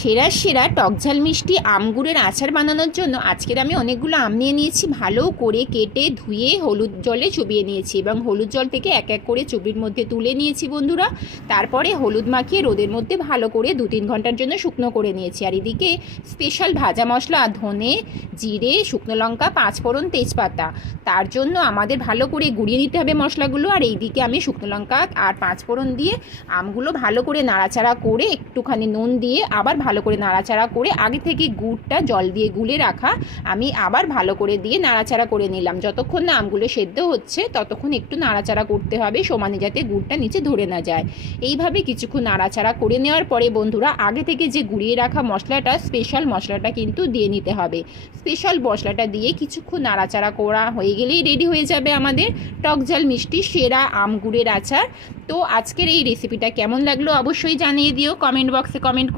সেরা সেরা টকঝাল মিষ্টি আম গুড়ের আচার বানানোর জন্য আজকের আমি অনেকগুলো আম নিয়ে নিয়েছি, ভালো করে কেটে ধুয়ে হলুদ জলে চুবিয়ে নিয়েছি এবং হলুদ জল থেকে এক এক করে চুবির মধ্যে তুলে নিয়েছি বন্ধুরা। তারপরে হলুদ মাখিয়ে রোদের মধ্যে ভালো করে 2-3 ঘন্টার জন্য শুকনো করে নিয়েছি। আর এদিকে স্পেশাল ভাজা মশলা ধনে জিরে শুকনো লঙ্কা 5 ফোড়ন তেজপাতা, তার জন্য আমাদের ভালো করে গুঁড়িয়ে নিতে হবে মশলাগুলো। আর এইদিকে আমি শুকনো লঙ্কা আর 5 ফোড়ন দিয়ে আমগুলো ভালো করে নাড়াচাড়া করে একটুখানি নুন দিয়ে আবার ভালো করে নাড়াচাড়া করে আগে থেকে গুড়টা জল দিয়ে গুলে রাখা আমি আবার ভালো করে দিয়ে নাড়াচাড়া করে নিলাম। যতক্ষণ না আমগুলো সেদ্ধ হচ্ছে ততক্ষণ একটু নাড়াচাড়া করতে হবে সমানে, যাতে গুড়টা নিচে ধরে না যায়। এইভাবে কিছুক্ষণ নাড়াচাড়া করে নেওয়ার পরে বন্ধুরা আগে থেকে যে গুঁড়িয়ে রাখা মশলাটা, স্পেশাল মশলাটা কিন্তু দিয়ে নিতে হবে। স্পেশাল মশলাটা দিয়ে কিছুক্ষণ নাড়াচাড়া করা হয়ে গেলেই রেডি হয়ে যাবে আমাদের টকঝাল মিষ্টি সেরা আম গুড়ের আচার। তো আজকের এই রেসিপিটা কেমন লাগলো অবশ্যই জানিয়ে দিও, কমেন্ট বক্সে কমেন্ট